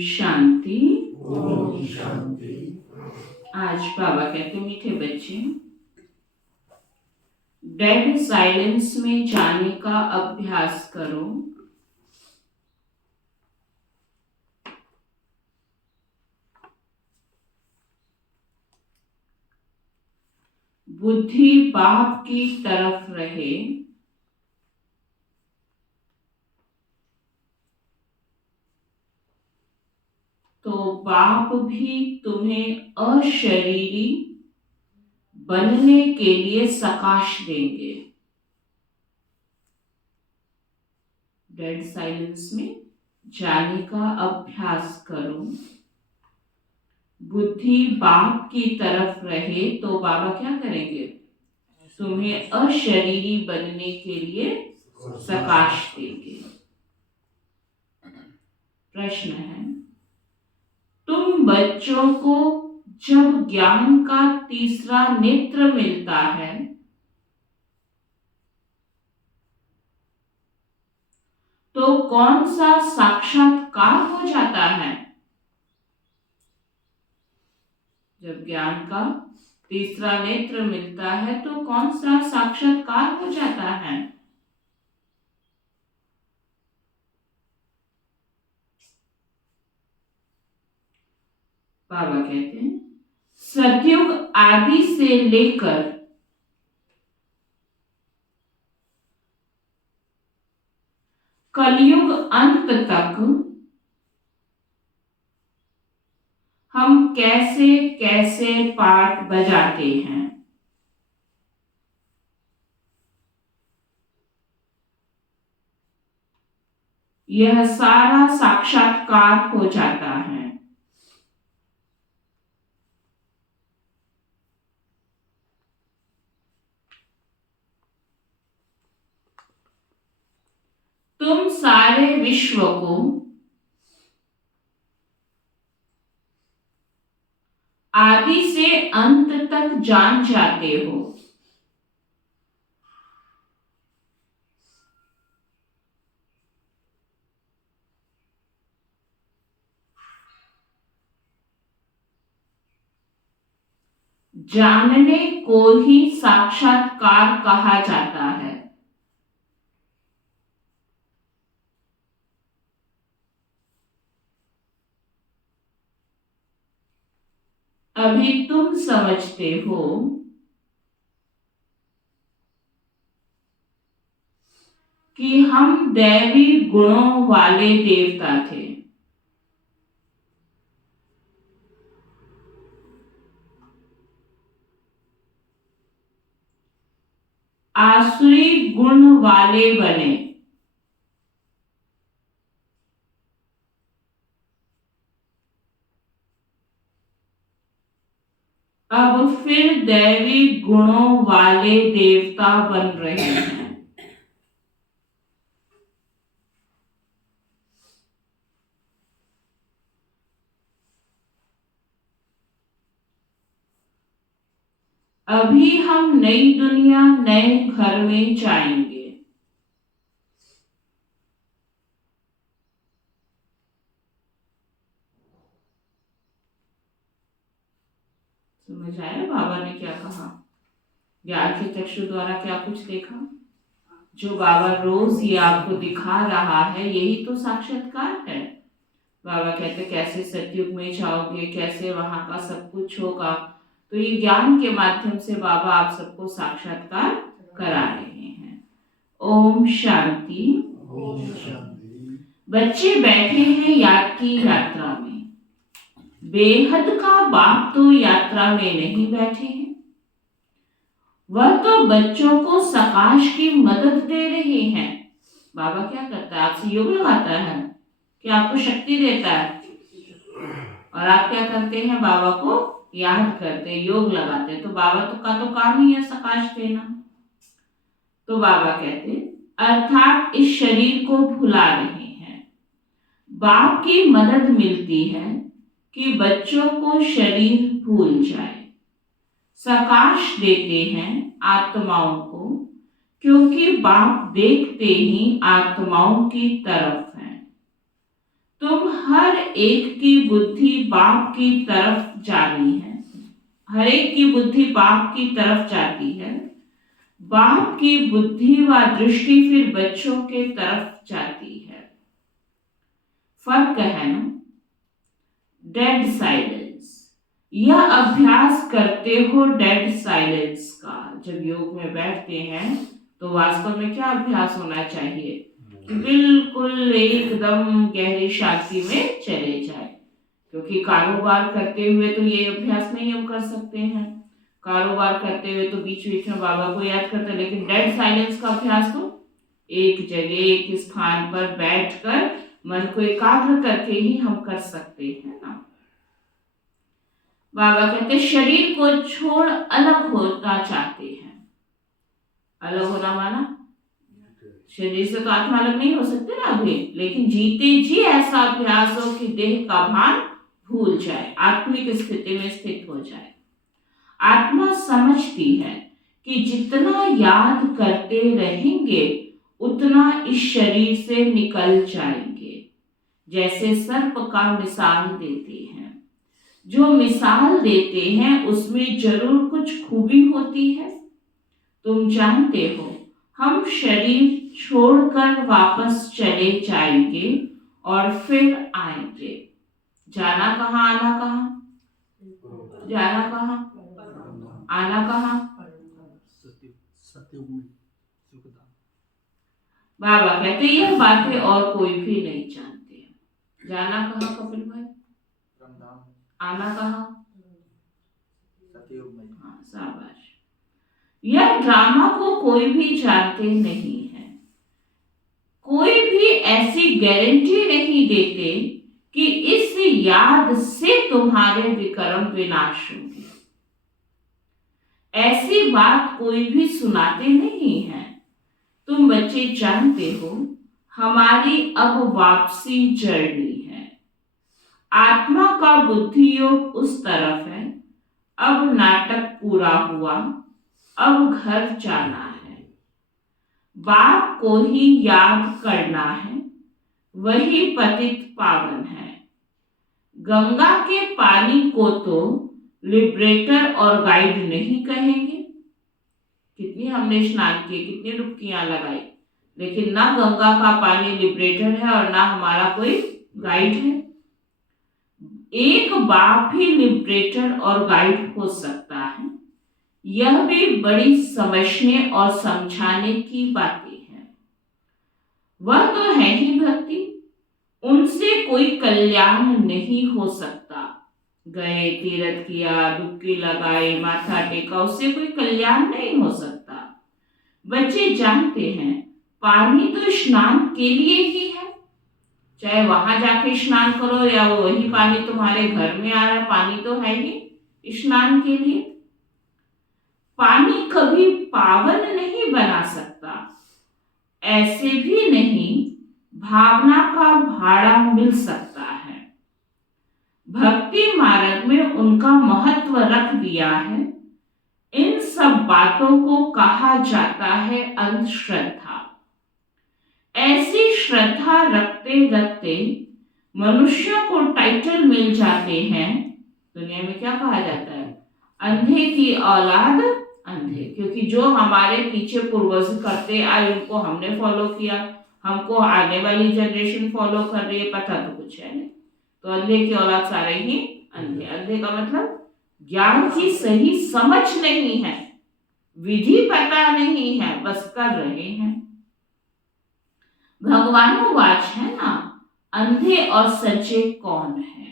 शांति। ओम शांति। आज बाबा कहते मीठे बच्चे, डेड साइलेंस में जाने का अभ्यास करो। बुद्धि बाप की तरफ रहे तो बाप भी तुम्हें अशरीरी बनने के लिए सकाश देंगे। डेड साइलेंस में जाने का अभ्यास करो। बुद्धि बाप की तरफ रहे तो बाबा क्या करेंगे? तुम्हें अशरीरी बनने के लिए सकाश देंगे। प्रश्न है, तुम बच्चों को जब ज्ञान का तीसरा नेत्र मिलता है तो कौन सा साक्षात्कार हो जाता है? जब ज्ञान का तीसरा नेत्र मिलता है तो कौन सा साक्षात्कार हो जाता है? बाबा कहते हैं, सतयुग आदि से लेकर कलयुग अंत तक हम कैसे कैसे पाठ बजाते हैं। यह सारा साक्षात्कार हो जाता है। तुम सारे विश्व को आदि से अंत तक जान जाते हो। जानने को ही साक्षात्कार कहा जाता है। अभी तुम समझते हो कि हम दैवी गुणों वाले देवता थे। आसुरी गुण वाले बने। अब फिर दैवी गुणों वाले देवता बन रहे हैं। अभी हम नई दुनिया नए घर में जाएंगे। समझ आया बाबा ने क्या कहा? ज्ञान के चक्षु द्वारा क्या कुछ देखा? जो बाबा रोज ये आपको दिखा रहा है यही तो साक्षात्कार है। बाबा कहते कैसे सतयुग में जाओगे, कैसे वहां का सब कुछ होगा। तो ये ज्ञान के माध्यम से बाबा आप सबको साक्षात्कार करा रहे हैं। ओम शांति। ओम शांति। बच्चे बैठे हैं याद की यात्रा में। बेहद का बाप तो यात्रा में नहीं बैठे हैं। वह तो बच्चों को सकाश की मदद दे रहे हैं। बाबा क्या करता है? आपसे योग लगाता है कि आपको शक्ति देता है, और आप क्या करते हैं? बाबा को याद करते, योग लगाते। तो बाबा तो काम ही है सकाश देना। तो बाबा कहते अर्थात इस शरीर को भुला रहे हैं। बाप की मदद मिलती है कि बच्चों को शरीर भूल जाए। सकाश देते हैं आत्माओं को, क्योंकि बाप देखते ही आत्माओं की तरफ है। तुम हर एक की बुद्धि बाप की तरफ जानी है, हर एक की बुद्धि बाप की तरफ जाती है। बाप की बुद्धि व दृष्टि फिर बच्चों के तरफ जाती है। फर्क है ना। डेड साइलेंस, यह अभ्यास करते हो डेड साइलेंस का। जब योग में बैठते हैं तो वास्तव में क्या अभ्यास होना चाहिए कि बिल्कुल एकदम गहरी शांति में चले जाए। क्योंकि कारोबार करते हुए तो ये अभ्यास नहीं हम कर सकते हैं, कारोबार करते हुए तो बीच बीच में बाबा को याद करते हैं, लेकिन डेड साइलेंस का अभ्यास तो एक जगह एक स्थान पर बैठकर मन को एकाग्र करके ही हम कर सकते हैं ना। बाबा कहते शरीर को छोड़ अलग होना चाहते हैं। अलग होना माना शरीर से तो आत्मा अलग नहीं हो सकते ना अभी, लेकिन जीते जी ऐसा अभ्यास हो कि देह का भान भूल जाए, आत्मिक स्थिति में स्थित हो जाए। आत्मा समझती है कि जितना याद करते रहेंगे उतना इस शरीर से निकल जाएंगे। जैसे सर्प का मिसाल देते हैं, जो मिसाल देते हैं उसमें जरूर कुछ खूबी होती है। तुम जानते हो हम शरीर छोड़कर वापस चले जाएंगे और फिर आएंगे। जाना कहाँ, आना कहाँ? जाना कहाँ, आना कहाँ? बाबा कहते यह बातें और कोई भी नहीं जानते हैं। जाना कहाँ कपिल भाई? आना कहाँ? हाँ, शाबाश। यह ड्रामा को कोई भी जानते नहीं है। कोई भी ऐसी गारंटी नहीं देते कि इस याद से तुम्हारे विक्रम विनाश होंगे। ऐसी बात कोई भी सुनाते नहीं है। तुम बच्चे जानते हो हमारी अब वापसी जर्नी है। आत्मा का बुद्धि योग उस तरफ है। अब नाटक पूरा हुआ, अब घर जाना है। बाप को ही याद करना है, वही पतित पावन है। गंगा के पानी को तो लिबरेटर और गाइड नहीं कहेंगे। कितनी हमने स्नान किए, कितनी डुबकियां लगाई, लेकिन ना गंगा का पानी लिबरेटर है और ना हमारा कोई गाइड है। एक बाप ही लिबरेटर और गाइड हो सकता है। यह भी बड़ी समझने और समझाने की बातें हैं। वह तो है ही भक्ति, उनसे कोई कल्याण नहीं हो सकता। गए, तीर्थ किया, डुबकी लगाई, माथा टेका, उससे कोई कल्याण नहीं हो सकता। बच्चे जानते हैं पानी तो स्नान के लिए ही है। चाहे वहां जाके स्नान करो या वही पानी तुम्हारे घर में आ रहा है, पानी तो है ही स्नान के लिए। पानी कभी पावन नहीं बना सकता, ऐसे भी नहीं भावना का भाड़ा मिल सकता है। भक्ति मार्ग में उनका महत्व रख दिया है। इन सब बातों को कहा जाता है अंधश्रद्धा। ऐसी श्रद्धा रखते रखते मनुष्यों को टाइटल मिल जाते हैं। दुनिया में क्या कहा जाता है? अंधे की औलाद अंधे, क्योंकि जो हमारे पीछे पूर्वज करते आए उनको हमने फॉलो किया, हमको आने वाली जनरेशन फॉलो कर रही है, पता तो कुछ है नहीं। तो अंधे की औलाद सारे ही अंधे। अंधे का मतलब ज्ञान की सही समझ नहीं है, विधि पता नहीं है, बस कर रहे हैं। भगवानुवाच है ना, अंधे और सच्चे कौन है?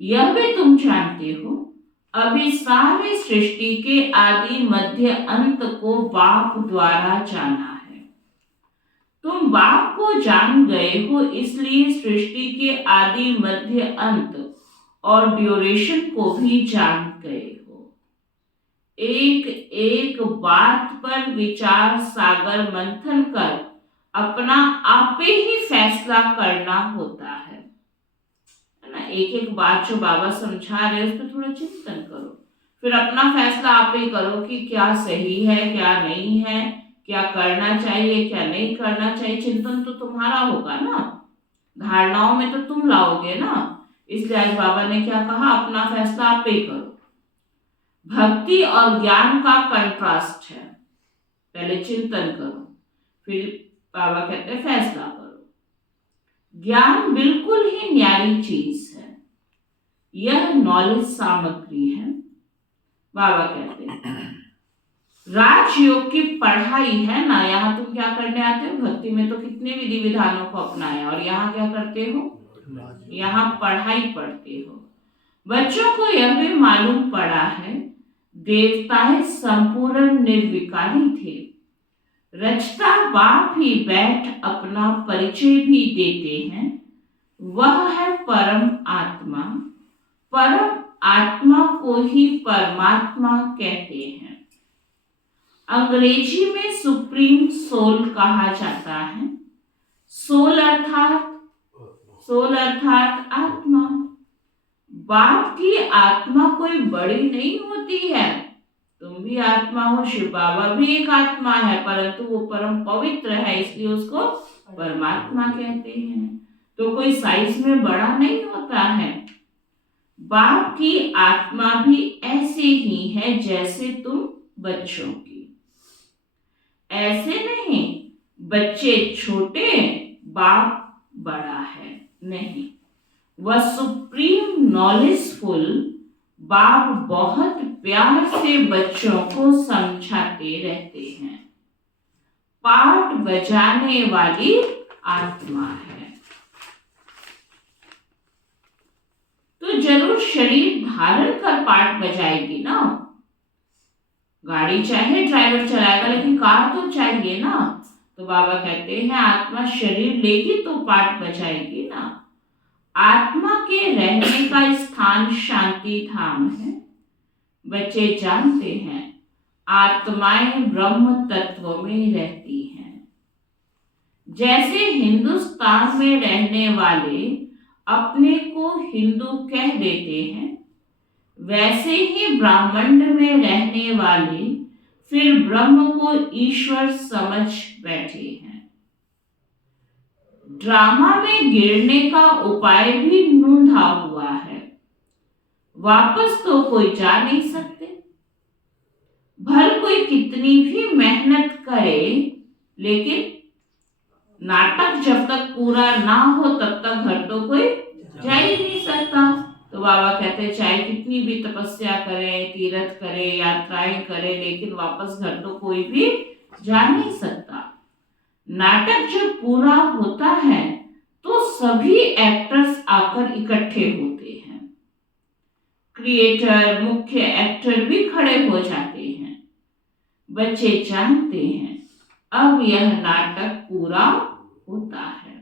यह भी तुम जानते हो। अभी सारे सृष्टि के आदि मध्य अंत को बाप द्वारा जाना है। तुम बाप को जान गए हो, इसलिए सृष्टि के आदि मध्य अंत और ड्यूरेशन को भी जान गए हो। एक एक बात पर विचार सागर मंथन कर अपना आपे ही फैसला करना होता है ना। एक एक बात जो बाबा समझा रहे उस पर थोड़ा चिंतन करो, फिर अपना फैसला आप ही करो कि क्या सही है, क्या नहीं है, क्या करना चाहिए, क्या नहीं करना चाहिए। चिंतन तो तुम्हारा होगा ना, धारणाओं में तो तुम लाओगे ना, इसलिए आज बाबा ने क्या कहा, अपना फैसला आप ही करो। भक्ति और ज्ञान का कंट्रास्ट है, पहले चिंतन करो, फिर बाबा कहते हैं फैसला करो। ज्ञान बिल्कुल ही न्यारी चीज है, यह नॉलेज सामग्री है। बाबा कहते हैं राजयोग की पढ़ाई है ना, यहाँ तुम क्या करने आते हो, भक्ति में तो कितने विधि विधानों को अपनाया, और यहाँ क्या करते हो, यहाँ पढ़ाई पढ़ते हो। बच्चों को यह भी मालूम पड़ा है देवताएं संपूर्ण निर्विकारी थे। रचता बाप ही बैठ अपना परिचय भी देते हैं, वह है परम आत्मा। परम आत्मा को ही परमात्मा कहते हैं। अंग्रेजी में सुप्रीम सोल कहा जाता है। सोल अर्थात आत्मा। बाप की आत्मा कोई बड़ी नहीं होती है, तुम भी आत्मा हो, शिव बाबा भी एक आत्मा है, परंतु वो परम पवित्र है, इसलिए उसको परमात्मा कहते हैं। तो कोई साइज में बड़ा नहीं होता है। बाप की आत्मा भी ऐसे ही है जैसे तुम बच्चों की। ऐसे नहीं बच्चे छोटे बाप बड़ा है, नहीं, वह सुप्रीम नॉलेजफुल बाप बहुत प्यार से बच्चों को समझाते रहते हैं। पाठ बजाने वाली आत्मा है। तो जरूर शरीर धारण कर पाठ बजाएगी ना। गाड़ी चाहे ड्राइवर चलाएगा, लेकिन कार तो चाहिए ना। तो बाबा कहते हैं आत्मा शरीर लेगी तो पाठ बजाएगी ना। आत्मा के रहने का स्थान शांति धाम है। बच्चे जानते हैं आत्माएं ब्रह्म तत्व में रहती हैं। जैसे हिंदुस्तान में रहने वाले अपने को हिंदू कह देते हैं, वैसे ही ब्रह्मांड में रहने वाले फिर ब्रह्म को ईश्वर समझ बैठे हैं। ड्रामा में गिरने का उपाय भी नूंधा हुआ है, वापस तो कोई जा नहीं सकते। भल कोई कितनी भी मेहनत करे, लेकिन नाटक जब तक पूरा ना हो तब तक घर तो कोई जा ही नहीं सकता। तो बाबा कहते हैं चाहे कितनी भी तपस्या करे, तीर्थ करे, यात्राएं करे, लेकिन वापस घर तो कोई भी जा नहीं सकता। नाटक जब पूरा होता है तो सभी एक्टर्स आकर इकट्ठे होते हैं। क्रिएटर, मुख्य एक्टर भी खड़े हो जाते हैं। बच्चे जानते हैं अब यह नाटक पूरा होता है।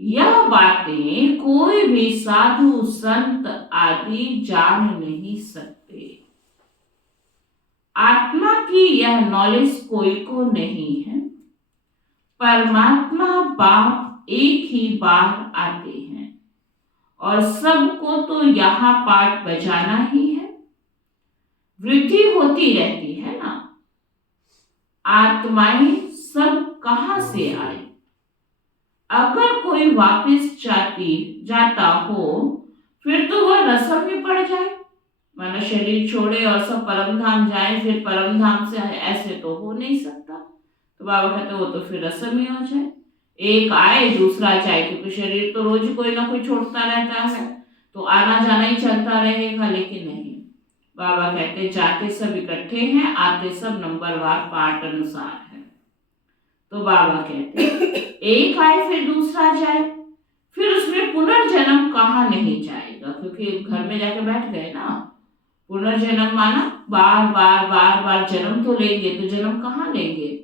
यह बातें कोई भी साधु संत आदि जान नहीं सकते। आत्मा की यह नॉलेज कोई को नहीं है। परमात्मा बाप एक ही बार आते हैं और सबको तो यहाँ पाठ बजाना ही है। वृद्धि होती रहती है ना। आत्माएं सब कहाँ से आए? अगर कोई वापस जाता हो फिर तो वह रसम में पड़ जाए, माना शरीर छोड़े और सब परम धाम जाए, फिर परम धाम से ऐसे तो हो नहीं सकता। तो बाबा कहते वो तो फिर रसम ही हो जाए, एक आए दूसरा जाए, क्योंकि शरीर तो रोज कोई ना कोई छोड़ता रहता है, तो आना जाना ही चलता रहेगा। लेकिन नहीं, बाबा कहते जाते सब इकट्ठे हैं, आते सब नंबरवार पार्ट अनुसार है। तो बाबा कहते एक आए फिर दूसरा जाए, फिर उसमें पुनर्जन्म कहाँ नहीं जाएगा, क्योंकि घर में जाके बैठ गए ना। पुनर्जन्म माना बार बार बार बार जन्म तो लेंगे, तो जन्म कहाँ लेंगे?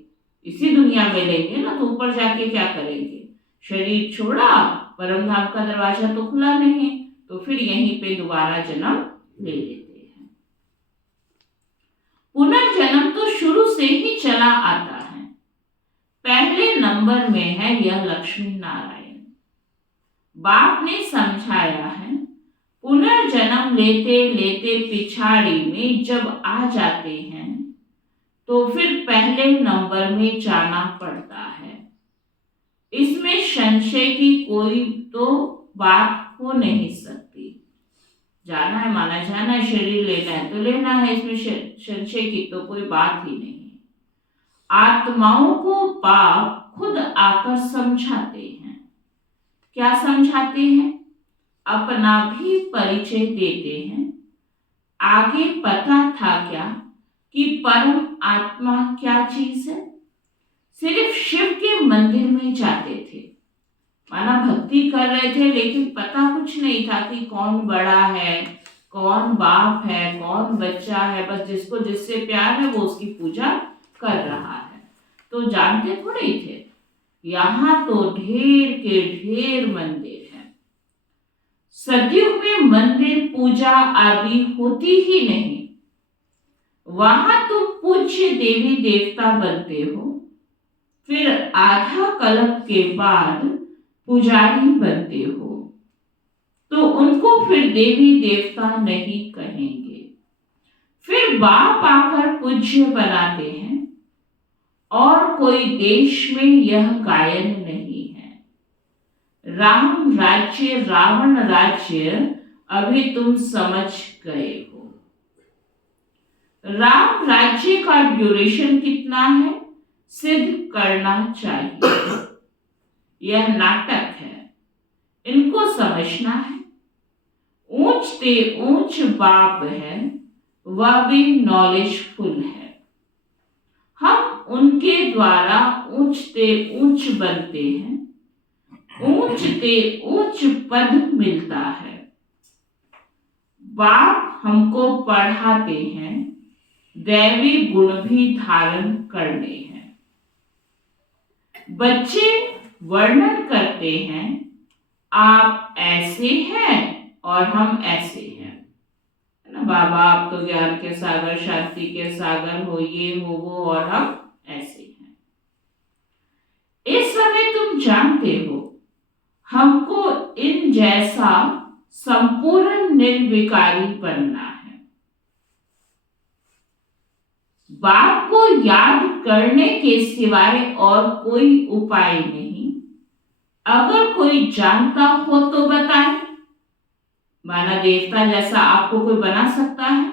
इसी दुनिया में लेंगे ना। तो ऊपर जाके क्या करेंगे? शरीर छोड़ा, परम धाम का दरवाजा तो खुला नहीं, तो फिर यहीं पे दोबारा जन्म ले लेते हैं। पुनर्जन्म तो शुरू से ही चला आता है। पहले नंबर में है यह लक्ष्मी नारायण। बाप ने समझाया है पुनर्जन्म लेते लेते पिछाड़ी में जब आ जाते हैं तो फिर पहले नंबर में जाना पड़ता है। इसमें संशय की कोई तो बात हो नहीं सकती। जाना है माना जाना है, शरीर लेना है तो लेना है, इसमें संशय की तो कोई बात ही नहीं। आत्माओं को बाप खुद आकर समझाते हैं। क्या समझाते हैं? अपना भी परिचय देते हैं। आगे पता था क्या कि परम आत्मा क्या चीज है? सिर्फ शिव के मंदिर में जाते थे, माना भक्ति कर रहे थे, लेकिन पता कुछ नहीं था कि कौन बड़ा है, कौन बाप है, कौन बच्चा है। बस जिसको जिससे प्यार है वो उसकी पूजा कर रहा है, तो जानते थोड़े ही थे। यहाँ तो ढेर के ढेर मंदिर हैं। सतयुग में मंदिर पूजा आदि होती ही नहीं। वहां तुम पूज्य देवी देवता बनते हो, फिर आधा कल्प के बाद पुजारी बनते हो, तो उनको फिर देवी देवता नहीं कहेंगे। फिर बाप आकर पूज्य बनाते हैं, और कोई देश में यह गायन नहीं है। राम राज्य रावण राज्य अभी तुम समझ गए हो। राम राज्य का ड्यूरेशन कितना है सिद्ध करना चाहिए। यह नाटक है, इनको समझना है। ऊंच ते ऊंच बाप है, वह भी नॉलेजफुल है। हम उनके द्वारा ऊंच ते ऊंच बनते हैं, ऊंच ते ऊंच पद मिलता है। बाप हमको पढ़ाते हैं, दैवी गुण भी धारण करने हैं। बच्चे वर्णन करते हैं, आप ऐसे हैं और हम ऐसे हैं, है ना बाबा, आप तो ज्ञान के सागर शांति के सागर हो, ये हो वो, और हम ऐसे हैं। इस समय तुम जानते हो हमको इन जैसा संपूर्ण निर्विकारी बनना है। बाप को याद करने के सिवाय और कोई उपाय नहीं। अगर कोई जानता हो तो बताए। माना देवता जैसा आपको कोई बना सकता है?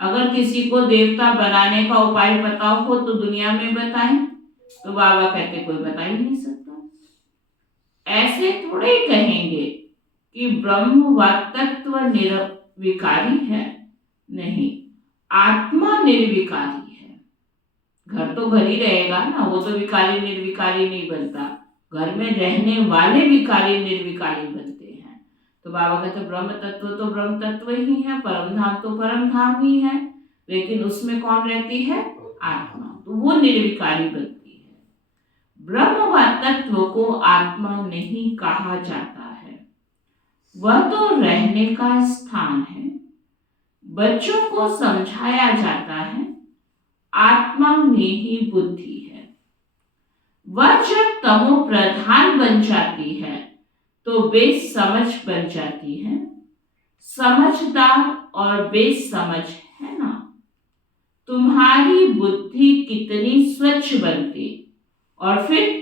अगर किसी को देवता बनाने का उपाय पता हो तो दुनिया में बताएं। तो बाबा कहते कोई बता ही नहीं सकता। ऐसे थोड़े ही कहेंगे कि ब्रह्म व तत्व निर्विकारी है। नहीं, आत्मा निर्विकारी है। घर तो घर ही रहेगा ना, वो तो विकारी निर्विकारी नहीं बनता। घर में रहने वाले विकारी निर्विकारी बनते हैं। तो बाबा कहते ब्रह्म तत्व तो ब्रह्म तत्व ही है, परम धाम तो परम धाम ही है, लेकिन उसमें कौन रहती है? आत्मा, तो वो निर्विकारी बनती है। ब्रह्म व तत्व को आत्मा नहीं कहा जाता है, वह तो रहने का स्थान है। बच्चों को समझाया जाता है, आत्मा में ही बुद्धि है। वह जब तमो प्रधान बन जाती है तो बेसमझ बन जाती है। समझदार और बेसमझ है ना। तुम्हारी बुद्धि कितनी स्वच्छ बनती और फिर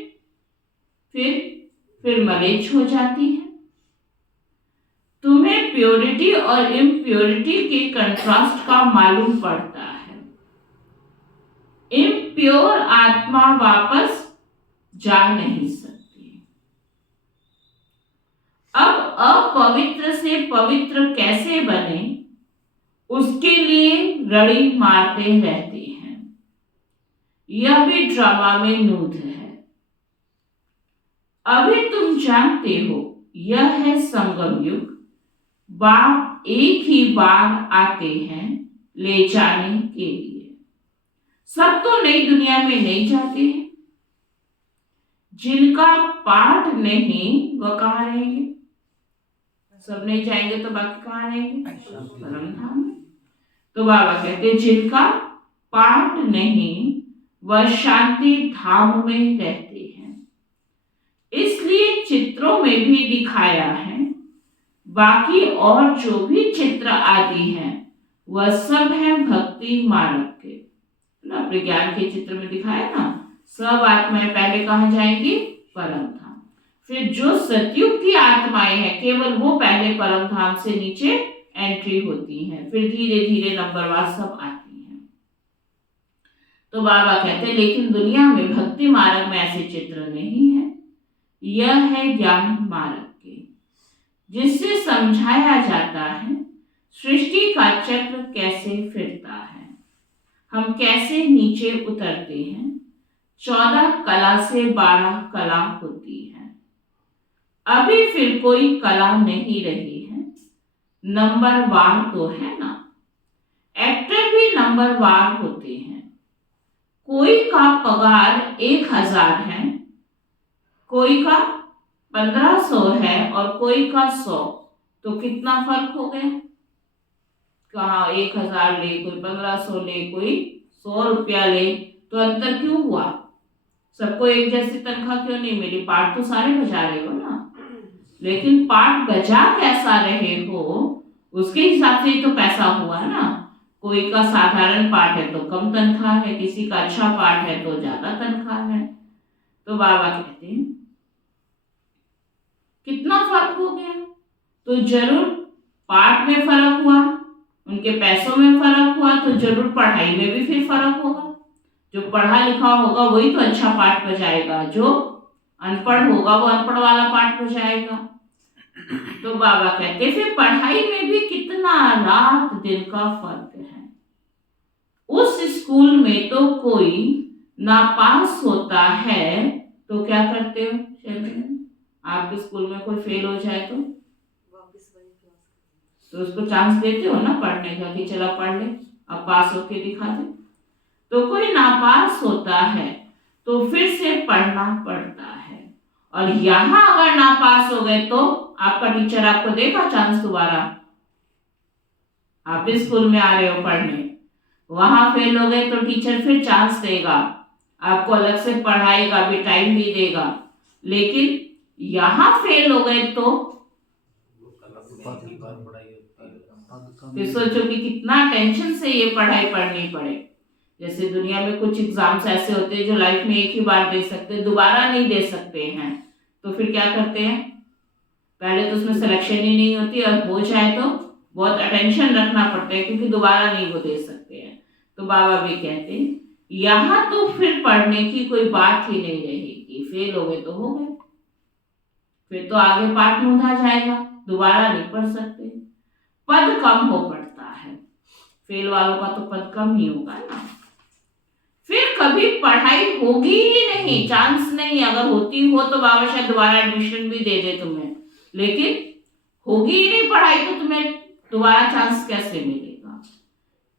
मलेच्छ हो जाती है। तुम्हें प्योरिटी और इम्प्योरिटी के कंट्रास्ट का मालूम पड़ता है। इम्प्योर आत्मा वापस जा नहीं सकती। अब अपवित्र से पवित्र कैसे बने, उसके लिए रड़ी मारते रहते हैं। यह भी ड्रामा में नूत है। अभी तुम जानते हो यह है संगम युग। बाप एक ही बार आते हैं ले जाने के लिए। सब तो नई दुनिया में नहीं जाते हैं। जिनका पाठ नहीं वह कहाँ रहेंगे? सब नहीं जाएंगे तो बाकी कहाँ रहेंगे? परम धाम में। तो बाबा कहते जिनका पाठ नहीं वह शांति धाम में रहते हैं। इसलिए चित्रों में भी दिखाया है। बाकी और जो भी चित्र आदि हैं वह सब है भक्ति मार्ग के। अपने ज्ञान के चित्र में दिखाया ना, सब आत्माएं पहले कहाँ जाएंगी? परम धाम। फिर जो सतयुग की आत्माएं हैं केवल वो पहले परम धाम से नीचे एंट्री होती हैं, फिर धीरे धीरे नंबरवार सब आती हैं। तो बाबा कहते हैं लेकिन दुनिया में भक्ति मार्ग में ऐसे चित्र नहीं है। यह है ज्ञान मार्ग के, जिससे समझाया जाता है सृष्टि का चक्र कैसे फिरता है, हम कैसे नीचे उतरते हैं। 14 कला से 12 कला होती है। अभी फिर कोई कला नहीं रही है, नंबरवार तो है ना। एक्टर भी नंबरवार होते हैं। कोई का पगार 1000 है, कोई का 1500 है और कोई का 100। तो कितना फर्क हो गया? कहाँ 1000 ले, कोई 1500 ले, कोई 100 रुपया ले, तो अंतर क्यों हुआ? सबको एक जैसी तनख्वाह क्यों नहीं मिली? पाठ तो सारे बजा रहे हो ना, लेकिन पाठ बजा कैसा रहे हो उसके हिसाब से ही तो पैसा हुआ है ना। कोई का साधारण पाठ है तो कम तनख्वाह है, किसी का अच्छा पाठ है तो ज्यादा तनख्वाह है। तो बाबा कहते हैं कितना फर्क हो गया? तो जरूर पाठ में फर्क हुआ, उनके पैसों में फर्क हुआ, तो जरूर पढ़ाई में भी फिर फर्क होगा। जो पढ़ा लिखा होगा वही तो अच्छा पाठ बजाएगा, जो अनपढ़ होगा वो अनपढ़ वाला पाठ बजाएगा। तो बाबा कहते फिर पढ़ाई में भी कितना रात दिन का फर्क है। उस स्कूल में तो कोई नापास होता है तो क्या करते हो? आपके स्कूल में कोई फेल हो जाए तो उसको चांस देते हो ना पढ़ने का कि चला पढ़ ले, अब पास होके दिखा दे। तो कोई नापास होता है तो फिर से पढ़ना पड़ता है। और यहाँ अगर नापास हो गए तो आपका टीचर आपको देगा चांस दोबारा? आप इस स्कूल में आ रहे हो पढ़ने, वहां फेल हो गए तो टीचर फिर चांस देगा, आपको अलग से पढ़ाएगा भी, टाइम भी देगा। लेकिन यहाँ फेल हो गए तो फिर सोचो कि कितना टेंशन से ये पढ़ाई पढ़नी पड़े। जैसे दुनिया में कुछ एग्जाम्स ऐसे होते हैं जो लाइफ में एक ही बार दे सकते हैं, दोबारा नहीं दे सकते हैं। तो फिर क्या करते हैं? पहले तो उसमें सिलेक्शन ही नहीं होती और हो जाए तो बहुत अटेंशन रखना पड़ता है क्योंकि दोबारा नहीं वो दे सकते हैं। तो बाबा भी कहते हैं यहाँ तो फिर पढ़ने की कोई बात ही नहीं रहेगी। फेल हो गए तो हो गए, फिर तो आगे पाठ मूंधा जाएगा, दोबारा नहीं पढ़ सकते। पद कम हो पड़ता है, फेल वालों का तो पद कम ही होगा ना। फिर कभी पढ़ाई होगी ही नहीं, चांस नहीं। अगर होती हो तो बाबा शायद दोबारा एडमिशन भी दे दे तुम्हें, लेकिन होगी ही नहीं पढ़ाई तो तुम्हें दोबारा चांस कैसे मिलेगा?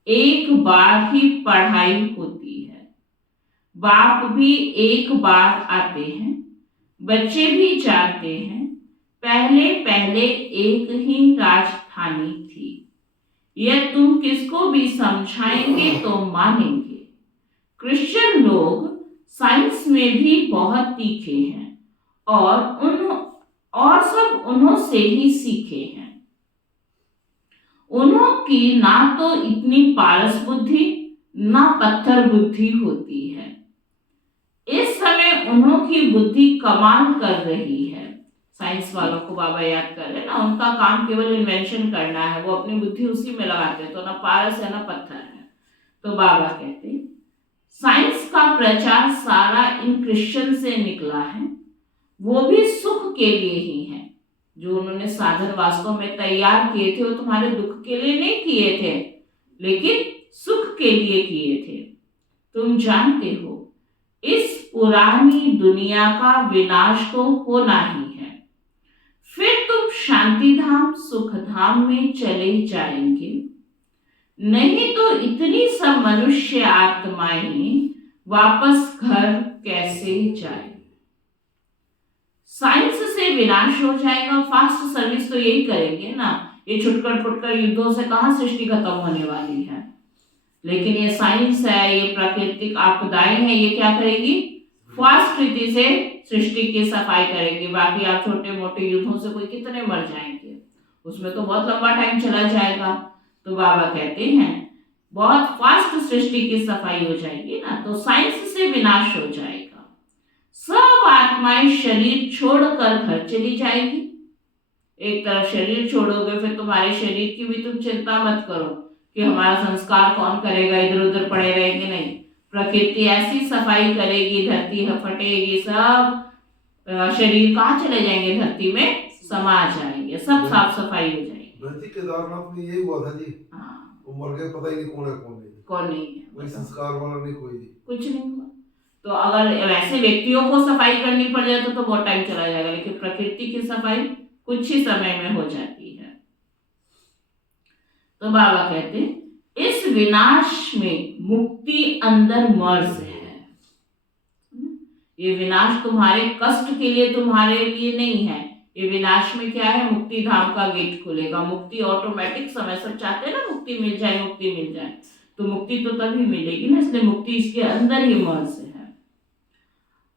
एक बार ही पढ़ाई होती है। बाप भी एक बार आते हैं, बच्चे भी जानते हैं पहले पहले एक ही राजधानी थी। यह तुम किसको भी समझाएंगे तो मानेंगे। क्रिश्चियन लोग साइंस में भी बहुत तीखे हैं और सब उन्हों से ही सीखे हैं। उन्हों की ना तो इतनी पारस बुद्धि ना पत्थर बुद्धि होती है। इस समय उन्हों की बुद्धि कमाल कर रही है। साइंस वालों को बाबा याद कर रहे हैं ना, उनका काम केवल इन्वेंशन करना है, वो अपनी बुद्धि उसी में लगाते हैं, तो ना पारस है ना पत्थर है। तो बाबा कहते हैं साइंस का प्रचार सारा इन क्रिश्चियन से निकला है, वो भी सुख के लिए ही है। जो उन्होंने साधन वास्तव में तैयार किए थे वो तुम्हारे दुख के लिए नहीं किए थे, लेकिन सुख के लिए किए थे। तुम जानते हो इस पुरानी दुनिया का विनाश तो होना ही है, फिर तुम शांति धाम सुख धाम में चले जाएंगे। नहीं तो इतनी सब मनुष्य आत्माएं वापस घर कैसे जाए? साइंस से विनाश हो जाएगा, फास्ट सर्विस तो यही करेंगे ना। ये छुटकर फुटकर युद्धों से कहाँ सृष्टि खत्म होने वाली है? लेकिन ये साइंस है, ये प्राकृतिक आपदाएं हैं, ये क्या करेगी? फास्ट रीति से सृष्टि की सफाई करेगी। बाकी आप छोटे मोटे युद्धों से कोई कितने मर जाएंगे, उसमें तो बहुत लंबा टाइम चला जाएगा। तो बाबा कहते हैं बहुत फास्ट सृष्टि की सफाई हो जाएगी ना, तो साइंस से विनाश हो जाएगा। सब आत्माएं शरीर छोड़कर घर चली जाएगी। एक तरफ शरीर छोड़ोगे, फिर तुम्हारे शरीर की भी तुम चिंता मत करो कि हमारा संस्कार कौन करेगा, इधर उधर पड़े रहेंगे, नहीं। प्रकृति ऐसी सफाई करेगी, धरती फटेगी, सब शरीर कहाँ चले जाएंगे, धरती में समा जाएंगे, सब साफ सफाई हो जाएगी। वैसे केदारनाथ में यही हुआ था जी। हाँ, वो मर गए, पता ही नहीं कौन है कौन नहीं। कौन नहीं है, कोई संस्कार वाला नहीं, कोई नहीं, कुछ नहीं हुआ। तो अगर वैसे व्यक्तियों को सफाई करनी पड़ जाए तो बहुत टाइम चला जाएगा, लेकिन प्रकृति की सफाई कुछ ही समय में हो जाती है। तो बाबा कहते इस विनाश में मुक्ति अंदर मर्ज है। ये विनाश तुम्हारे कष्ट के लिए, तुम्हारे लिए नहीं है। ये विनाश में क्या है, मुक्ति धाम का गेट खुलेगा। मुक्ति ऑटोमेटिक समय, सब चाहते हैं ना मुक्ति मिल जाए, मुक्ति मिल जाए, तो मुक्ति तो तभी मिलेगी ना, इसलिए मुक्ति इसके अंदर ही मर्ज है।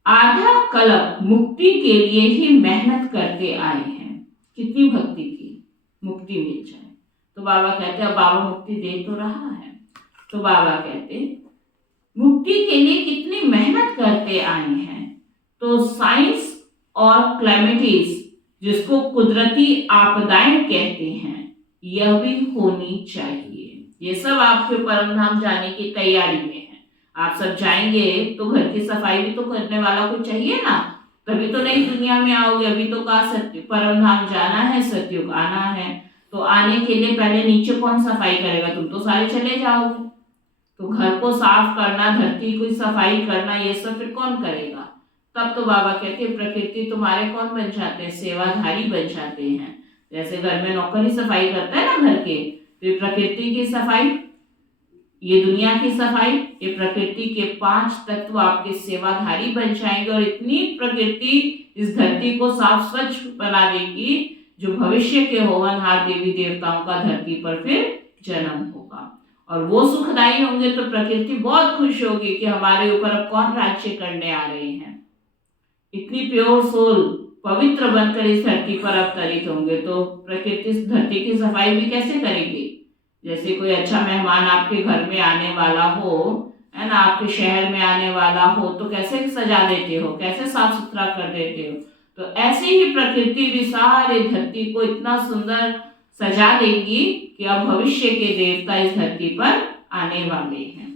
आधा कल्प मुक्ति के लिए ही मेहनत करते आए हैं। कितनी भक्ति की, मुक्ति मिल जाए। तो बाबा कहते हैं, बाबा मुक्ति दे तो रहा है, तो बाबा कहते मुक्ति के लिए कितनी मेहनत करते आए हैं। तो साइंस और क्लैमिटीज, जिसको कुदरती आपदाएं कहते हैं, यह भी होनी चाहिए। ये सब आपके परम धाम जाने की तैयारी में है। आप सब जाएंगे तो घर की सफाई भी तो करने वाला कोई चाहिए ना, तभी तो नई दुनिया में आओगे। अभी तो कहा सत्य परम धाम जाना है, सत्युग आना है, तो आने के लिए पहले नीचे कौन सफाई करेगा, तुम तो सारे चले जाओगे। तो घर को साफ करना, धरती की सफाई करना, ये सब फिर कौन करेगा। तब तो बाबा कहते हैं प्रकृति तुम्हारे कौन बन जाते हैं, सेवाधारी बन जाते हैं। जैसे घर में नौकर ही सफाई करता है ना घर के, तो ये प्रकृति की सफाई, ये दुनिया की सफाई, ये प्रकृति के 5 तत्व आपके सेवाधारी बन जाएंगे। और इतनी प्रकृति इस धरती को साफ स्वच्छ बना देगी, जो भविष्य के होवनहार देवी देवताओं का धरती पर फिर जन्म होगा, और वो सुखदायी होंगे। तो प्रकृति बहुत खुश होगी कि हमारे ऊपर अब कौन राज्य करने आ रहे हैं। इतनी प्योर सोल पवित्र बनकर इस धरती पर अवतरित होंगे, तो प्रकृति इस धरती की सफाई भी कैसे करेगी। जैसे कोई अच्छा मेहमान आपके घर में आने वाला हो, है ना, आपके शहर में आने वाला हो, तो कैसे सजा देते हो, कैसे साफ सुथरा कर देते हो। तो ऐसे ही प्रकृति भी सारे धरती को इतना सुंदर सजा देगी कि अब भविष्य के देवता इस धरती पर आने वाले हैं।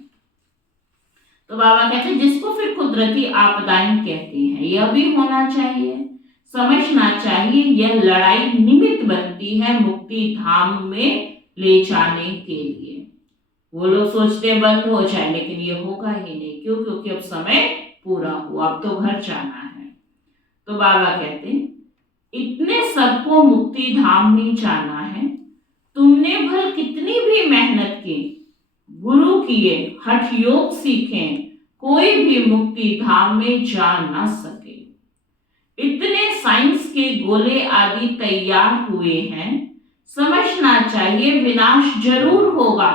तो बाबा कहते हैं जिसको फिर कुदरती आपदाएं कहते हैं, यह भी होना चाहिए, समझना चाहिए। यह लड़ाई निमित्त बनती है मुक्ति धाम में ले जाने के लिए। वो लोग सोचते हैं बंद हो जाए, लेकिन ये होगा ही नहीं। क्यों? क्योंकि अब समय पूरा हुआ, अब तो घर जाना है। तो बाबा कहते हैं इतने सबको मुक्ति धाम में जाना है। तुमने भल कितनी भी मेहनत की, गुरु किए, हठ योग सीखे, कोई भी मुक्ति धाम में जा ना सके। इतने साइंस के गोले आदि तैयार हुए हैं, समझना चाहिए विनाश जरूर होगा।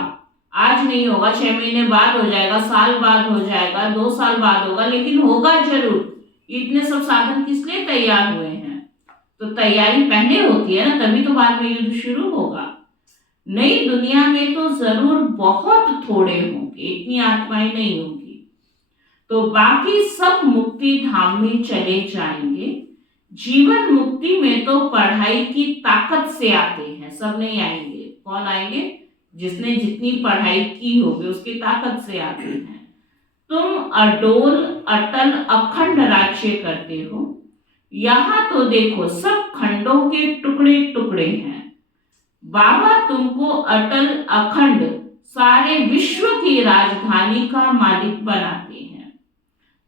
आज नहीं होगा, 6 महीने बाद हो जाएगा, साल बाद हो जाएगा, 2 साल बाद होगा, लेकिन होगा जरूर। इतने सब साधन किस लिए तैयार हुए हैं? तो तैयारी पहले होती है ना, तभी तो बाद में युद्ध शुरू होगा। नई दुनिया में तो जरूर बहुत थोड़े होंगे, इतनी आत्माएं नहीं होंगी। तो बाकी सब मुक्ति धाम में चले जाएंगे। जीवन मुक्ति में तो पढ़ाई की ताकत से आते हैं, सब नहीं आएंगे। कौन आएंगे? जिसने जितनी पढ़ाई की होगी उसकी ताकत से आते हैं। तुम अडोल अटल अखंड राज्य करते हो। यहाँ तो देखो सब खंडों के टुकड़े टुकड़े हैं। बाबा तुमको अटल अखंड सारे विश्व की राजधानी का मालिक बनाते हैं।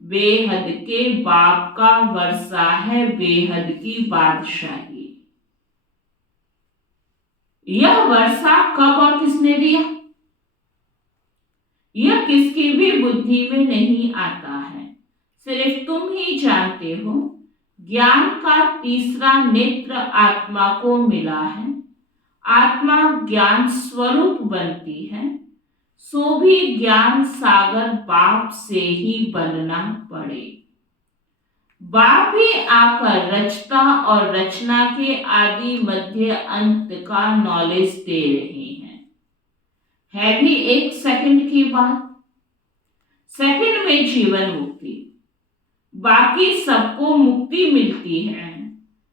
बेहद के बाप का वर्षा है बेहद की बादशाही। यह वर्षा कब और किसने दिया? यह किसकी भी बुद्धि में नहीं आता है, सिर्फ तुम ही जानते हो। ज्ञान का तीसरा नेत्र आत्मा को मिला है। आत्मा ज्ञान स्वरूप बनती है, सो भी ज्ञान सागर बाप से ही बनना पड़े। बाप ही आकर रचता और रचना के आदि मध्य अंत का नॉलेज दे रहे हैं। है भी 1 सेकंड की बात। सेकंड में जीवन मुक्ति। बाकी सबको मुक्ति मिलती है,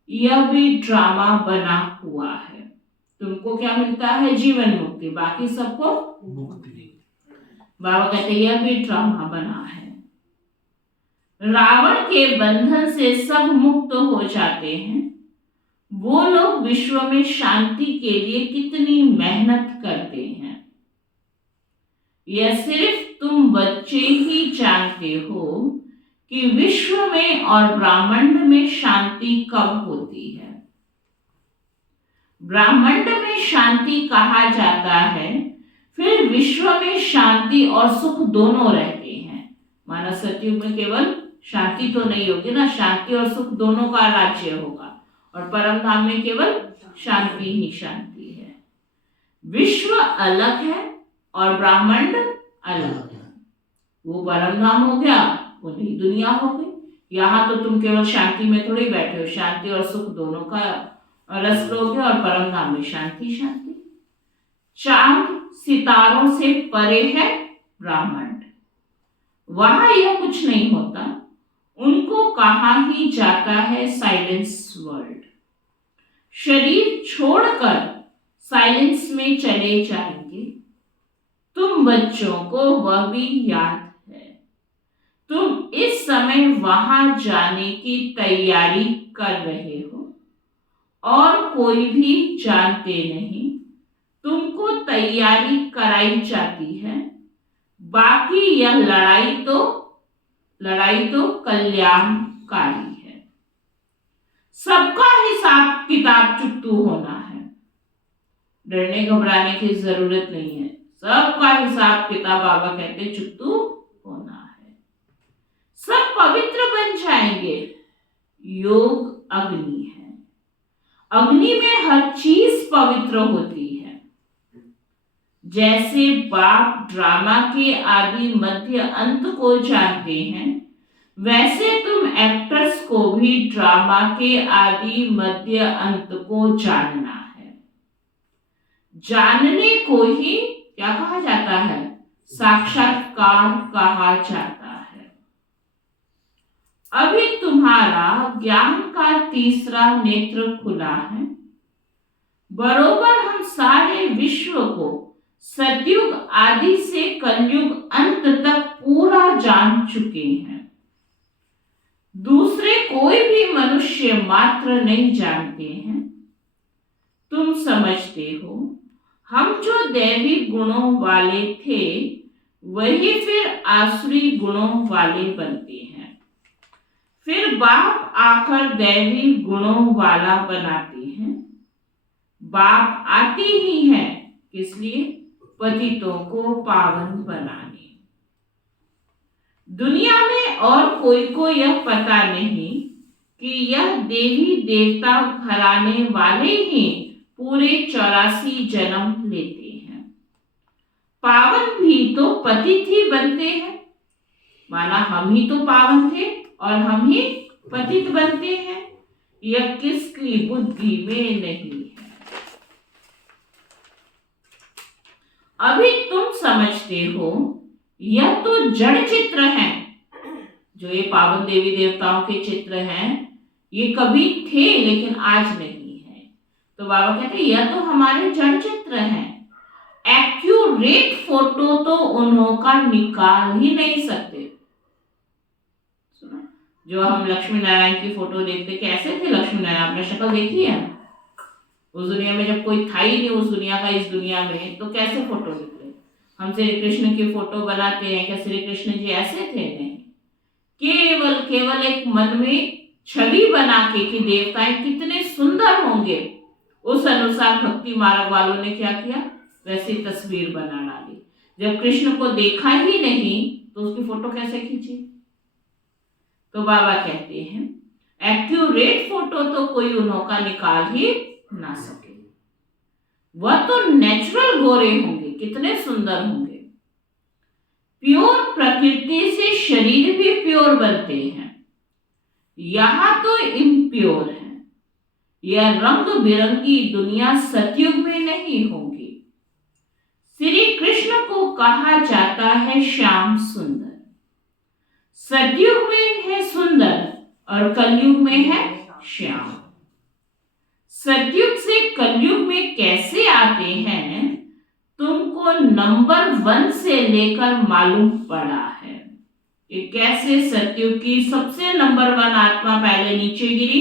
यह भी ड्रामा बना हुआ है। तुमको क्या मिलता है? जीवन मुक्ति, बाकी सबको मुक्ति। बाबा कहते हैं यह भी ड्रामा बना है। रावण के बंधन से सब मुक्त हो जाते हैं। वो लोग विश्व में शांति के लिए कितनी मेहनत करते हैं, यह सिर्फ तुम बच्चे ही जानते हो कि विश्व में और ब्रह्मांड में शांति कब होती है। ब्रह्मांड में शांति कहा जाता है, फिर विश्व में शांति और सुख दोनों रहते हैं। माना सतयुग में केवल शांति तो नहीं होगी ना, शांति और सुख दोनों का राज्य होगा, और परम धाम में केवल शांति ही शांति है। विश्व अलग है और ब्रह्मांड अलग है। वो परम धाम हो गया, वो नई दुनिया हो गई। यहाँ तो तुम केवल शांति में थोड़ी बैठे हो, शांति और सुख दोनों का रस लोगे, और परम धाम में शांति शांति। चांद सितारों से परे है ब्रह्मांड, वहां यह कुछ नहीं होता। उनको कहा ही जाता है साइलेंस वर्ल्ड। शरीर छोड़कर साइलेंस में चले जाएंगे। तुम बच्चों को वह भी याद है। तुम इस समय वहां जाने की तैयारी कर रहे हो, और कोई भी जानते नहीं। तुमको तैयारी कराई जाती है। बाकी यह लड़ाई तो कल्याणकारी है। सबका हिसाब किताब चुकतू होना है। डरने घबराने की जरूरत नहीं है। सबका हिसाब किताब बाबा कहते चुकतू होना है। सब पवित्र बन जाएंगे। योग अग्नि है। अग्नि में हर चीज पवित्र होती है। जैसे बाप ड्रामा के आदि मध्य अंत को जानते हैं, वैसे तुम एक्टर्स को भी ड्रामा के आदि मध्य अंत को जानना है। जानने को ही क्या कहा जाता है? साक्षात्कार कहा जाता है। अभी तुम्हारा ज्ञान का तीसरा नेत्र खुला है। बरोबर हम सारे विश्व को सतयुग आदि से कलयुग अंत तक पूरा जान चुके हैं। दूसरे कोई भी मनुष्य मात्र नहीं जानते हैं। तुम समझते हो हम जो दैवी गुणों वाले थे, वही फिर आसुरी गुणों वाले बनते हैं। फिर बाप आकर दैवी गुणों वाला बनाते हैं। बाप आते ही हैं, किस लिए? पतितों को पावन बनाने। दुनिया में और कोई को यह पता नहीं कि यह देवी देवता घराने वाले ही पूरे 84 जन्म लेते हैं। पावन भी तो पतित ही बनते हैं। माना हम ही तो पावन थे और हम ही पतित बनते हैं। यह किसकी बुद्धि में नहीं है। अभी तुम समझते हो यह तो जड़ चित्र हैं। जो ये पावन देवी देवताओं के चित्र हैं, ये कभी थे लेकिन आज नहीं है। तो बाबा कहते यह तो हमारे जड़ चित्र हैं। एक्यूरेट फोटो तो उन्होंने निकाल ही नहीं सकते। सुना? जो हम लक्ष्मी नारायण की फोटो देखते, कैसे थे लक्ष्मी नारायण? आपने शक्ल देखी है? उस दुनिया में जब कोई था ही नहीं उस दुनिया का इस दुनिया में, तो कैसे फोटो निकले? हम श्री कृष्ण की फोटो बनाते हैं, क्या श्री कृष्ण जी ऐसे थे? नहीं। केवल एक मन में छवि बना के कि देवताएं कितने सुंदर होंगे, उस अनुसार भक्ति मार्ग वालों ने क्या किया? वैसी तस्वीर बना डाली। जब कृष्ण को देखा ही नहीं तो उसकी फोटो कैसे खींची? तो बाबा कहते हैं एक्यूरेट फोटो तो कोई उन्होंने निकाल ही ना सके। वह तो नेचुरल गोरे होंगे, कितने सुंदर होंगे। प्योर प्रकृति से शरीर भी प्योर बनते हैं। यहां तो इम्प्योर है। यह रंग बिरंगी दुनिया सतयुग में नहीं होगी। श्री कृष्ण को कहा जाता है श्याम सुंदर। सतयुग में है सुंदर और कलयुग में है श्याम। सतयुग से कलयुग में कैसे आते हैं तुमको नंबर 1 से लेकर मालूम पड़ा है कि कैसे सतयुग की सबसे नंबर 1 आत्मा पहले नीचे गिरी,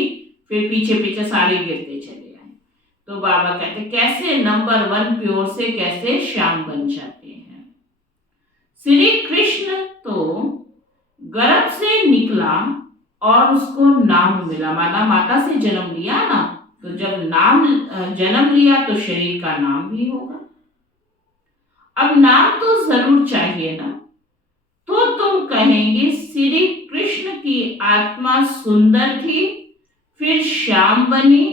फिर पीछे पीछे सारे गिरते चले आए। तो बाबा कहते कैसे नंबर 1 प्योर से कैसे श्याम बन जाते हैं। श्री कृष्ण तो गर्भ से निकला और उसको नाम मिला, माना माता से जन्म लिया ना, तो जब नाम जन्म लिया तो शरीर का नाम भी होगा। अब नाम तो जरूर चाहिए ना, तो तुम कहेंगे श्री कृष्ण की आत्मा सुंदर थी, फिर श्याम बनी,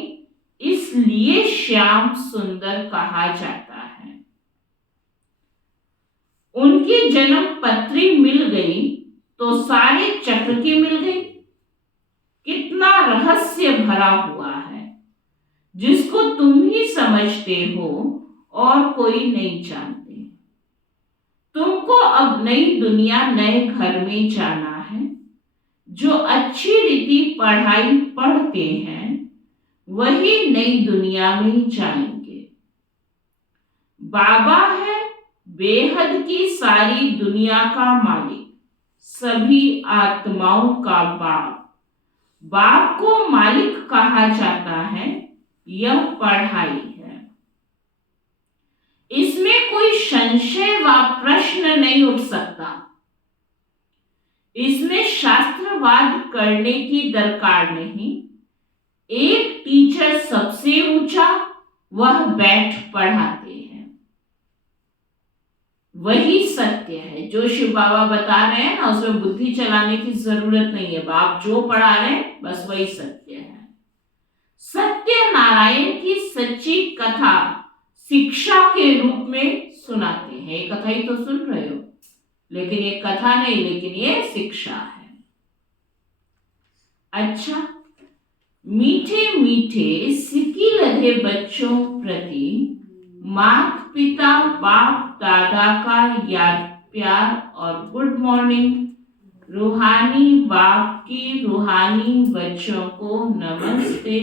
इसलिए श्याम सुंदर कहा जाता है। उनकी जन्म पत्री मिल गई तो सारे चक्र की मिल गई। कितना रहस्य भरा हुआ है जिसको तुम ही समझते हो और कोई नहीं जानते। तुमको अब नई दुनिया नए घर में जाना है। जो अच्छी रीति पढ़ाई पढ़ते हैं वही नई दुनिया में जाएंगे। बाबा है बेहद की सारी दुनिया का मालिक, सभी आत्माओं का बाप। बाप को मालिक कहा जाता है, यह पढ़ाई है। इसमें कोई संशय व प्रश्न नहीं उठ सकता। इसमें शास्त्रवाद करने की दरकार नहीं। एक टीचर सबसे ऊंचा, वह बैठ पढ़ाते हैं, वही सत्य है। जो शिव बाबा बता रहे हैं ना, उसमें बुद्धि चलाने की जरूरत नहीं है। बाप जो पढ़ा रहे हैं बस वही सत्य है। सत्य नारायण की सच्ची कथा शिक्षा के रूप में सुनाते हैं। ये कथा ही तो सुन रहे हो, लेकिन ये कथा नहीं, लेकिन ये शिक्षा है। अच्छा, मीठे मीठे सिक्की लगे बच्चों प्रति माता पिता बाप दादा का याद प्यार और गुड मॉर्निंग। रूहानी बाप की रूहानी बच्चों को नमस्ते।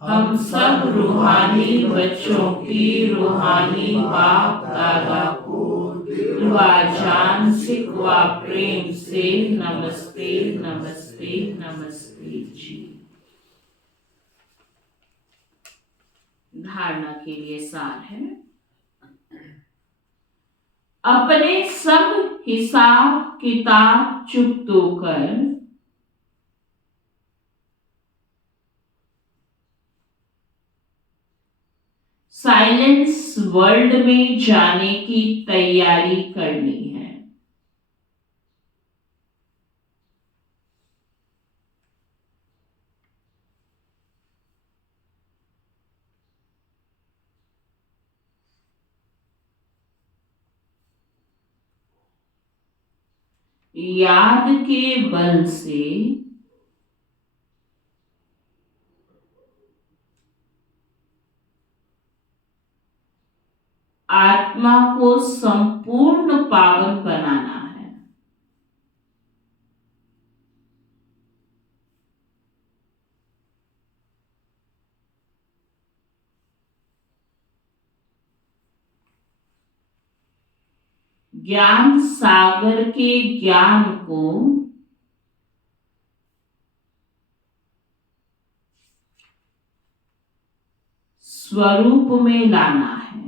हम सब रूहानी बच्चों की रूहानी बाप दादा को दिल व जान सिकवा प्रेम से नमस्ते नमस्ते नमस्ते जी। धारणा के लिए सार है, अपने सब हिसाब किताब चुकतो कर साइलेंस वर्ल्ड में जाने की तैयारी करनी है। याद के बल से आत्मा को संपूर्ण पावन बनाना है। ज्ञान सागर के ज्ञान को स्वरूप में लाना है।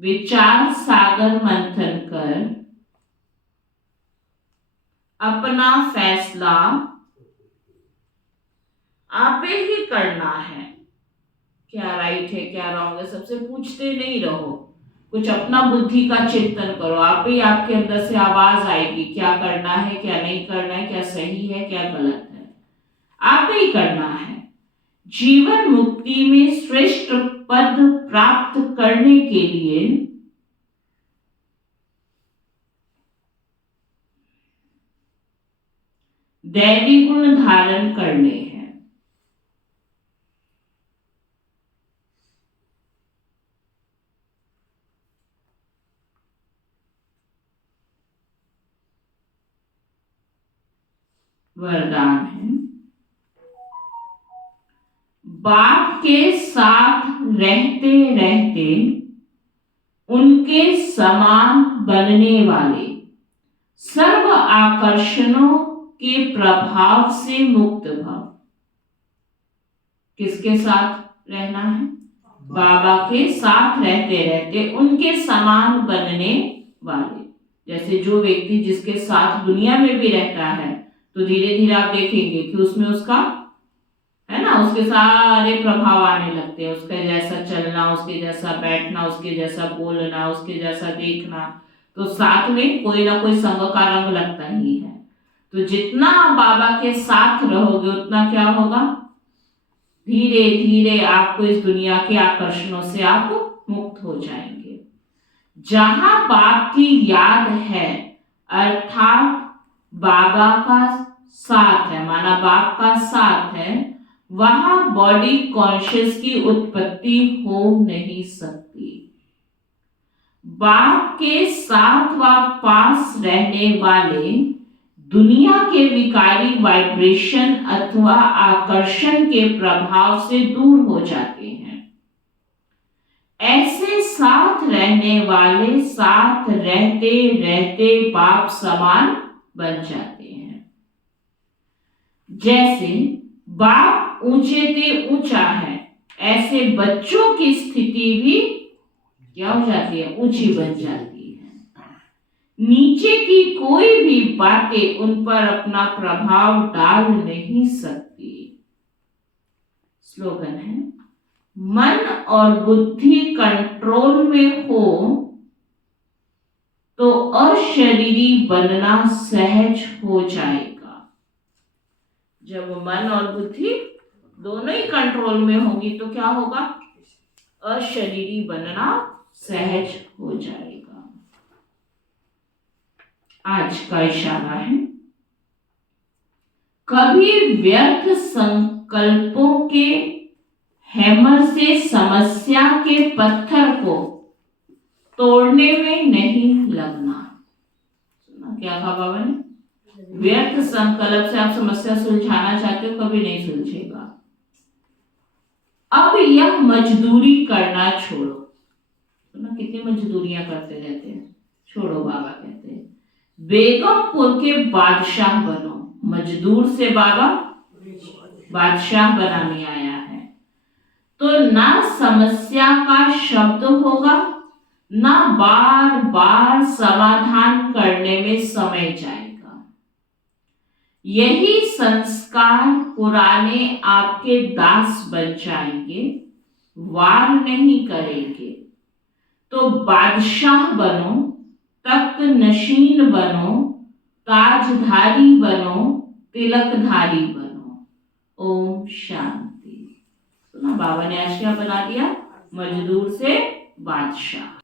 विचार सागर मंथन कर अपना फैसला आपे ही करना है। क्या राइट है क्या रॉन्ग है सबसे पूछते नहीं रहो, कुछ अपना बुद्धि का चिंतन करो। आप ही आपके अंदर से आवाज आएगी क्या करना है क्या नहीं करना है, क्या सही है क्या गलत है, आप ही करना है। जीवन मुक्ति में श्रेष्ठ पद प्राप्त करने के लिए दैवी गुण धारण करने हैं। वरदान है। बाप के साथ रहते रहते उनके समान बनने वाले, सर्व आकर्षणों के प्रभाव से मुक्त भव। किसके साथ रहना है? बाबा के साथ रहते रहते उनके समान बनने वाले। जैसे जो व्यक्ति जिसके साथ दुनिया में भी रहता है तो धीरे धीरे आप देखेंगे कि उसमें उसका है ना, उसके सारे प्रभाव आने लगते हैं। उसके जैसा चलना, उसके जैसा बैठना, उसके जैसा बोलना, उसके जैसा देखना, तो साथ में कोई ना कोई संग का रंग लगता ही है। तो जितना आप बाबा के साथ रहोगे उतना क्या होगा, धीरे धीरे आपको इस दुनिया के आकर्षणों से आप मुक्त हो जाएंगे। जहां बाप की याद है अर्थात बाबा का साथ है, माना बाप का साथ है, वहां बॉडी कॉन्शियस की उत्पत्ति हो नहीं सकती। बाप के साथ व पास रहने वाले दुनिया के विकारी वाइब्रेशन अथवा आकर्षण के प्रभाव से दूर हो जाते हैं। ऐसे साथ रहने वाले साथ रहते रहते बाप समान बन जाते हैं। जैसे बाप ऊंचे से ऊंचा है, ऐसे बच्चों की स्थिति भी क्या हो जाती है, ऊंची बन जाती है। नीचे की कोई भी बातें उन पर अपना प्रभाव डाल नहीं सकती। स्लोगन है, मन और बुद्धि कंट्रोल में हो तो अशरीरी बनना सहज हो जाएगा। जब मन और बुद्धि दोनों ही कंट्रोल में होगी तो क्या होगा, अशरीरी बनना सहज हो जाएगा। आज का इशारा है, कभी व्यर्थ संकल्पों के हैमर से समस्या के पत्थर को तोड़ने में नहीं लगना। सुना क्या कहा बाबा ने? व्यर्थ संकल्प से आप समस्या सुलझाना चाहते हो, कभी नहीं सुलझेगा। अब यह मजदूरी करना छोड़ो। सुना कितनी मजदूरियां करते रहते हैं, छोड़ो। बाबा कहते हैं बेगमपुर के बादशाह बनो। मजदूर से बाबा बादशाह बनाने आया है। तो ना समस्या का शब्द होगा, ना बार बार समाधान करने में समय जाएगा। यही संस्कार पुराने आपके दास बन जाएंगे, वार नहीं करेंगे। तो बादशाह बनो, तख्त नशीन बनो, ताजधारी बनो, तिलकधारी बनो। ओम शांति। सुना बाबा ने आज क्या बना दिया, मजदूर से बादशाह।